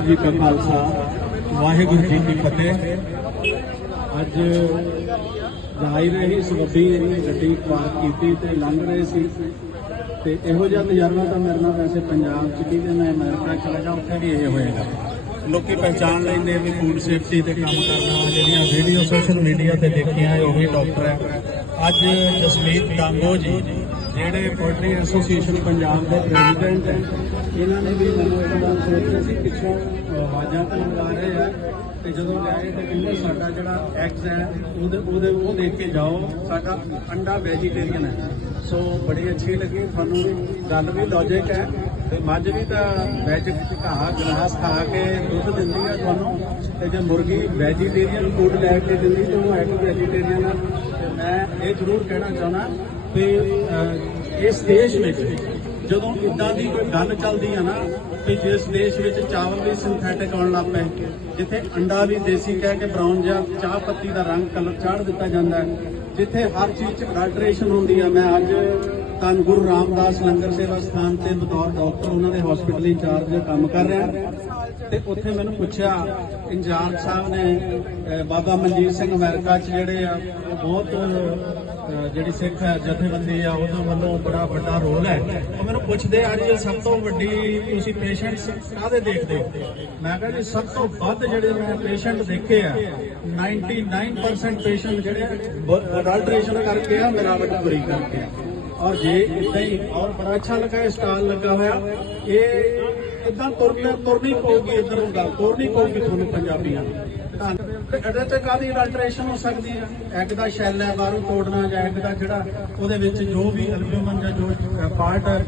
ਵਾਹਿਗੁਰੂ ਜੀ ਕਾ ਖਾਲਸਾ, ਵਾਹਿਗੁਰੂ ਜੀ ਕੀ ਫਤਿਹ। ਅੱਜ ਜਾ ਹੀ ਰਹੇ ਵੱਡੀ ਗੱਡੀ ਪਾਰਕ ਕੀਤੀ ਤੇ ਲੰਘ ਰਹੇ ਸੀ। ਤੇ ਇਹੋ ਜਿਹਾ ਤਜਰਬਾ ਤਾਂ ਮੇਰੇ ਨਾਲ ਵੈਸੇ ਪੰਜਾਬ ਚ ਕੀ ਤੇ ਮੈਂ ਅਮਰੀਕਾ ਚਲਾ ਜਾ, ਉੱਥੇ ਵੀ ਇਹ ਹੋਏਗਾ। ਲੋਕੀ ਪਹਿਚਾਣ ਲੈਂਦੇ ਵੀ ਫੂਡ ਸੇਫਟੀ ਤੇ ਕੰਮ ਕਰਨ ਵਾਲਾ ਜਿਹੜੀਆਂ ਵੀਡੀਓ ਸੋਸ਼ਲ ਮੀਡੀਆ ਤੇ ਦੇਖੀਆਂ ਉਹ ਉਹੀ ਡਾਕਟਰ ਹੈ। ਅੱਜ ਜਸਮੀਤ ਡਾਂਗੋ ਜੀ ਜਿਹੜੇ ਪੋਲਟਰੀ ਐਸੋਸੀਏਸ਼ਨ ਪੰਜਾਬ ਦੇ ਪ੍ਰੈਜ਼ੀਡੈਂਟ ਹੈ, ਇਹਨਾਂ ਨੇ ਵੀ ਮੈਨੂੰ ਇੱਕ ਵਾਰ ਸੋਚਿਆ ਸੀ, ਪਿੱਛੋਂ ਆਵਾਜ਼ਾਂ ਤਾਂ ਲਗਾ ਰਹੇ ਆ, ਤੇ ਜਦੋਂ ਗਏ ਤਾਂ ਕਹਿੰਦੇ ਸਾਡਾ ਜਿਹੜਾ ਐਕਸ ਹੈ, ਉਹਦੇ ਉਹਦੇ, ਉਹ ਦੇਖ ਕੇ ਜਾਓ, ਸਾਡਾ ਅੰਡਾ ਵੈਜੀਟੇਰੀਅਨ ਹੈ। ਸੋ ਬੜੀ ਅੱਛੀ ਲੱਗੀ, ਤੁਹਾਨੂੰ ਗੱਲ ਵੀ ਲੌਜਿਕ ਹੈ, ਤੇ ਮੱਝ ਵੀ ਤਾਂ ਵੈਜ ਘਾਹ, ਗਲਾਸ ਖਾ ਕੇ ਦੁੱਧ ਦਿੰਦੀ ਹੈ ਤੁਹਾਨੂੰ, ਤੇ ਜੇ ਮੁਰਗੀ ਵੈਜੀਟੇਰੀਅਨ ਫੂਡ ਲੈ ਕੇ ਦਿੰਦੀ, ਤਾਂ ਉਹ ਐਗ ਵੈਜੀਟੇਰੀਅਨ ਹੈ ਤੇ ਮੈਂ ਇਹ ਜ਼ਰੂਰ ਕਹਿਣਾ ਚਾਹੁੰਦਾ ਕਿ ਇਸ ਦੇਸ਼ ਵਿੱਚ ਜਦੋਂ ਇਦਾਂ ਦੀ ਕੋਈ ਗੱਲ ਚੱਲਦੀ ਹੈ ਨਾ ਕਿ ਜਿਸ ਦੇਸ਼ ਵਿੱਚ ਚਾਵਲ ਵੀ ਸਿੰਥੈਟਿਕ ਆਉਣ ਲੱਗ ਪਏ, ਜਿੱਥੇ ਅੰਡਾ ਵੀ ਦੇਸੀ ਕਹਿ ਕੇ ਬਰਾਊਨ ਜਾਂ ਚਾਹ ਪੱਤੀ ਦਾ ਰੰਗ ਕਲਰ ਚਾੜ ਦਿੱਤਾ ਜਾਂਦਾ ਜਿੱਥੇ ਹਰ ਚੀਜ਼ 'ਚ ਅਡਲਟ੍ਰੇਸ਼ਨ ਹੁੰਦੀ ਹੈ ਮੈਂ ਅੱਜ ਧੰਨ ਗੁਰੂ ਰਾਮਦਾਸ ਲੰਗਰ ਸੇਵਾ ਸਥਾਨ ਤੇ ਬਤੌਰ ਡਾਕਟਰ ਉਹਨਾਂ ਦੇ ਹਸਪੀਟਲ ਇੰਚਾਰਜ ਕੰਮ ਕਰ ਰਿਹਾ। ਤੇ ਉੱਥੇ ਮੈਨੂੰ ਪੁੱਛਿਆ, ਇੰਚਾਰਜ ਸਾਹਿਬ ਨੇ ਬਾਬਾ ਮਨਜੀਤ ਸਿੰਘ ਅਮਰੀਕਾ 'ਚ ਜਿਹੜੇ ਆ ਬਹੁਤ ਜਿਹੜੀ ਸਿੱਖ ਹੈ ਜਥੇਬੰਦੀ ਆ ਉਹਨਾਂ ਵੱਲੋਂ ਬੜਾ ਵੱਡਾ ਰੋਲ ਹੈ। ਉਹ ਮੈਨੂੰ ਪੁੱਛਦੇ ਅੱਜ ਸਭ ਤੋਂ ਵੱਡੀ ਤੁਸੀਂ ਪੇਸ਼ੈਂਟਸ ਕਾਹਦੇ ਦੇਖਦੇ ਹੋ? ਮੈਂ ਕਿਹਾ ਜੀ, ਸਭ ਤੋਂ ਵੱਧ ਜਿਹੜੇ ਮੈਂ ਪੇਸ਼ੈਂਟ ਦੇਖੇ ਆ 99% ਪੇਸ਼ੈਂਟ ਜਿਹੜੇ ਅਡਲਟ੍ਰੇਸ਼ਨ ਕਰਕੇ ਆ ਮਿਲਾਵਟ ਬੁਰੀ ਕਰਕੇ ਆ। ਔਰ ਜੇ ਇਦਾਂ ਹੀ ਔਰ ਬੜਾ ਅੱਛਾ ਲੱਗਾ, ਇਹ ਸਟਾਲ ਲੱਗਾ ਹੋਇਆ। ਇਹ ਇਦਾਂ ਤੁਰਨੇ ਤੁਰਨੀ ਪਊਗੀ ਇਧਰ ਨੂੰ ਗੱਲ, ਤੁਰਨੀ ਪਊਗੀ ਤੁਹਾਨੂੰ ਪੰਜਾਬੀਆਂ ਇਹਦੇ ਤੇ ਕਾਦੀ ਅਲਟਰੇਸ਼ਨ ਹੋ ਸਕਦੀ ਹੈ ਐਗ ਦਾ ਸ਼ੈਲ ਹੈ, ਬਾਹਰੋਂ ਤੋੜਨਾ ਜਾਂ ਐਗ ਦਾ ਜਿਹੜਾ, ਉਹਦੇ ਵਿੱਚ ਜੋ ਵੀ ਐਲਬਿਊਮਨ ਜਾਂ ਜੋ ਪਾਰਟ ਹੈ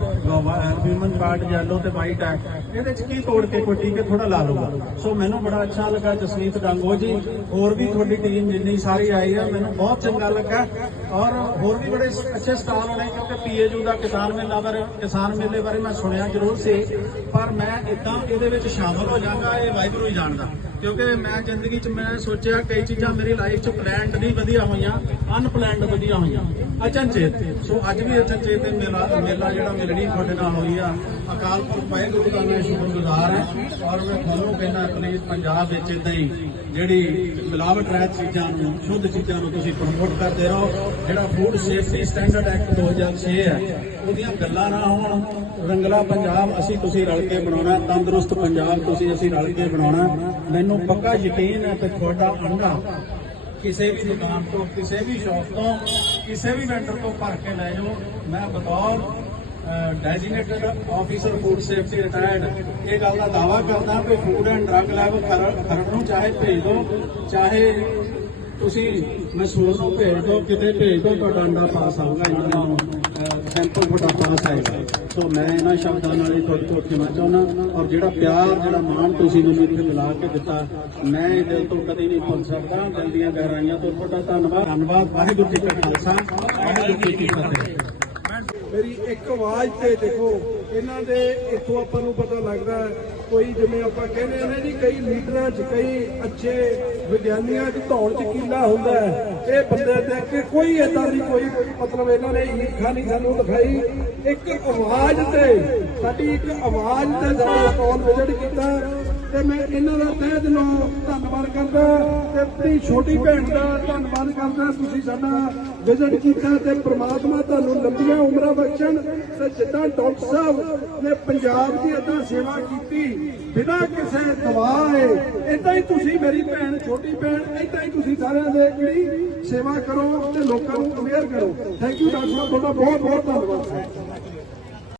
ਪਾਰਟ ਯੈਲੋ ਤੇ ਵਾਈਟ ਹੈ। ਇਹਦੇ ਚ ਕੀ ਤੋੜ ਕੇ ਕੋਈ ਟੀਕੇ ਥੋੜਾ ਲਾ ਲੂਗਾ ਸੋ ਮੈਨੂੰ ਬੜਾ ਅੱਛਾ ਲੱਗਾ ਜਸਵੀਤ ਡਾਂਗੋ ਜੀ। ਹੋਰ ਵੀ ਤੁਹਾਡੀ ਟੀਮ ਜਿੰਨੀ ਸਾਰੀ ਆਈ ਆ ਮੈਨੂੰ ਬਹੁਤ ਚੰਗਾ ਲੱਗਾ। ਔਰ ਹੋਰ ਵੀ ਬੜੇ ਅੱਛੇ ਸਟਾਲ ਹੋਣੇ, ਕਿਉਂਕਿ ਪੀਏਯੂ ਦਾ ਕਿਸਾਨ ਮੇਲਾ ਬਾਰੇ, ਕਿਸਾਨ ਮੇਲੇ ਬਾਰੇ ਮੈਂ ਸੁਣਿਆ ਜ਼ਰੂਰ ਸੀ। ਪਰ ਮੈਂ ਇਦਾਂ ਇਹਦੇ ਵਿੱਚ ਸ਼ਾਮਲ ਹੋ ਜਾਗਾ ਇਹ ਵਾਹਿਗੁਰੂ ਹੀ ਜਾਣਦਾ। ਕਿਉਂਕਿ ਮੈਂ ਜ਼ਿੰਦਗੀ 'ਚ ਮੈਂ ਸੋਚਿਆ ਕਈ ਚੀਜ਼ਾਂ ਮੇਰੀ ਲਾਈਫ 'ਚ ਪਲਾਨਡ ਨਹੀਂ ਵਧੀਆ ਹੋਈਆਂ ਅਨਪਲਾਨਡ ਵਧੀਆ ਹੋਈਆਂ। ਅਚਨਚੇਤ। ਸੋ ਅੱਜ ਵੀ ਅਚਨਚੇਤ ਮੇਲਾ ਮੇਲਾ ਮੇਲਾ ਜਿਹੜਾ ਮਿਲਣੀ ਤੁਹਾਡੇ ਨਾਲ ਹੋਈ ਆ, ਅਕਾਲ ਪੁਰਖ ਵਾਹਿਗੁਰੂ ਦਾ ਮੈਂ ਸ਼ੁਕਰਗੁਜ਼ਾਰ ਹਾਂ ਔਰ ਮੈਂ ਤੁਹਾਨੂੰ ਕਹਿੰਦਾ ਪਲੀਜ਼ ਪੰਜਾਬ ਵਿੱਚ ਇਦਾਂ ਹੀ ਜਿਹੜੀ ਮਿਲਾਵਟ ਰਹਿਤ ਚੀਜ਼ਾਂ ਨੂੰ, ਸ਼ੁੱਧ ਚੀਜ਼ਾਂ ਨੂੰ ਤੁਸੀਂ ਪ੍ਰਮੋਟ ਕਰਦੇ ਰਹੋ। ਜਿਹੜਾ ਫੂਡ ਸੇਫਟੀ ਸਟੈਂਡਰਡ ਐਕਟ 2006 ਹੈ, ਉਹਦੀਆਂ ਗੱਲਾਂ ਨਾ ਹੋਣ। ਰੰਗਲਾ ਪੰਜਾਬ ਅਸੀਂ ਤੁਸੀਂ ਰਲ ਕੇ ਬਣਾਉਣਾ, ਤੰਦਰੁਸਤ ਪੰਜਾਬ ਤੁਸੀਂ ਅਸੀਂ ਰਲ ਕੇ ਬਣਾਉਣਾ। ਮੈਨੂੰ ਪੱਕਾ ਯਕੀਨ ਹੈ ਕਿ ਤੁਹਾਡਾ ਅੰਡਾ ਕਿਸੇ ਵੀ ਦੁਕਾਨ ਤੋਂ, ਕਿਸੇ ਵੀ ਸ਼ਾਪ ਤੋਂ, ਕਿਸੇ ਵੀ ਵੈਂਡਰ ਤੋਂ ਭਰ ਕੇ ਲੈ ਜਾਓ। ਮੈਂ ਬਤੌਰ designated officer food safety retired ਇਹ ਗੱਲ ਦਾ ਦਾਵਾ ਕਰਦਾ ਕਿ food and drug lab Kharar ਨੂੰ ਚਾਹੇ ਭੇਜ ਦਿਓ ਚਾਹੇ ਤੁਸੀਂ ਮਸੂਰ ਨੂੰ ਭੇਜ ਦਿਓ ਕਿਤੇ ਭੇਜ ਦਿਓ ਤੁਹਾਡਾ ਅੰਡਾ ਪਾਸ ਆਊਗਾ, ਇਹਨਾਂ ਨੂੰ ਸੈਂਪਲ ਤੁਹਾਡਾ ਪਾਸ ਆਏਗਾ। ਸੋ ਮੈਂ ਇਹਨਾਂ ਸ਼ਬਦਾਂ ਨਾਲ ਹੀ ਤੁਹਾਡੇ ਤੋਂ ਖਿਮਾ ਚਾਹੁੰਦਾ ਔਰ ਜਿਹੜਾ ਪਿਆਰ, ਜਿਹੜਾ ਮਾਣ ਤੁਸੀਂ ਮੈਨੂੰ ਇੱਥੇ ਮਿਲਾ ਕੇ ਦਿੱਤਾ, ਮੈਂ ਇਹ ਦਿਲ ਤੋਂ ਕਦੇ ਨਹੀਂ ਭੁੱਲ ਸਕਦਾ। ਦਿਲ ਦੀਆਂ ਗਹਿਰਾਈਆਂ ਤੋਂ ਤੁਹਾਡਾ ਧੰਨਵਾਦ। ਧੰਨਵਾਦ। ਵਾਹਿਗੁਰੂ ਜੀ ਕਾ ਖਾਲਸਾ। ਵਾਹਿਗੁਰੂ ਜੀ ਕੀ ਫਤਿਹ। ਮੇਰੀ ਇੱਕ ਆਵਾਜ਼ ਤੇ ਦੇਖੋ, ਇਹਨਾਂ ਦੇ ਇੱਥੋਂ ਆਪਾਂ ਨੂੰ ਪਤਾ ਲੱਗਦਾ ਕੋਈ ਜਿਵੇਂ ਆਪਾਂ ਕਹਿੰਦੇ ਆ ਜੀ, ਕਈ ਲੀਡਰਾਂ 'ਚ ਕਈ ਅੱਛੇ ਵਿਗਿਆਨੀਆਂ 'ਚ ਧੌਣ 'ਚ ਕੀਲਾ ਹੁੰਦਾ ਇਹ ਬੰਦੇ ਦੇਖ ਕੇ ਕੋਈ ਏਦਾਂ ਦੀ ਕੋਈ ਮਤਲਬ ਇਹਨਾਂ ਨੇ ਈਰਖਾ ਨਹੀਂ ਸਾਨੂੰ ਦਿਖਾਈ। ਇੱਕ ਆਵਾਜ਼ ਤੇ, ਸਾਡੀ ਇੱਕ ਆਵਾਜ਼ ਤੇ ਸਾਡਾ ਕੌਲ ਵਿਜਟ ਕੀਤਾ ਤੇ ਮੈਂ ਇਹਨਾਂ ਦਾ ਤਹਿ ਦਿਲੋਂ ਧੰਨਵਾਦ ਕਰਦਾ ਤੇ ਆਪਣੀ ਛੋਟੀ ਭੈਣ ਦਾ ਧੰਨਵਾਦ ਕਰਦਾ। ਤੁਸੀਂ ਸਾਡਾ ਵਿਜ਼ਿਟ ਕੀਤਾ ਤੇ ਪ੍ਰਮਾਤਮਾ ਤੁਹਾਨੂੰ ਲੰਬੀਆਂ ਉਮਰਾਂ ਬਖਸ਼ਣ। ਤੇ ਜਿੱਦਾਂ ਡਾਕਟਰ ਸਾਹਿਬ ਨੇ ਪੰਜਾਬ ਦੀ ਏਦਾਂ ਸੇਵਾ ਕੀਤੀ, ਬਿਨਾਂ ਕਿਸੇ ਦਵਾਏ ਏਦਾਂ ਹੀ ਤੁਸੀਂ ਮੇਰੀ ਭੈਣ, ਛੋਟੀ ਭੈਣ, ਏਦਾਂ ਹੀ ਤੁਸੀਂ ਸਾਰਿਆਂ ਦੇ ਜਿਹੜੀ ਸੇਵਾ ਕਰੋ ਤੇ ਲੋਕਾਂ ਨੂੰ ਅਵੇਅਰ ਕਰੋ। ਥੈਂਕ ਯੂ ਡਾਕਟਰ ਸਾਹਿਬ, ਤੁਹਾਡਾ ਬਹੁਤ ਬਹੁਤ ਧੰਨਵਾਦ।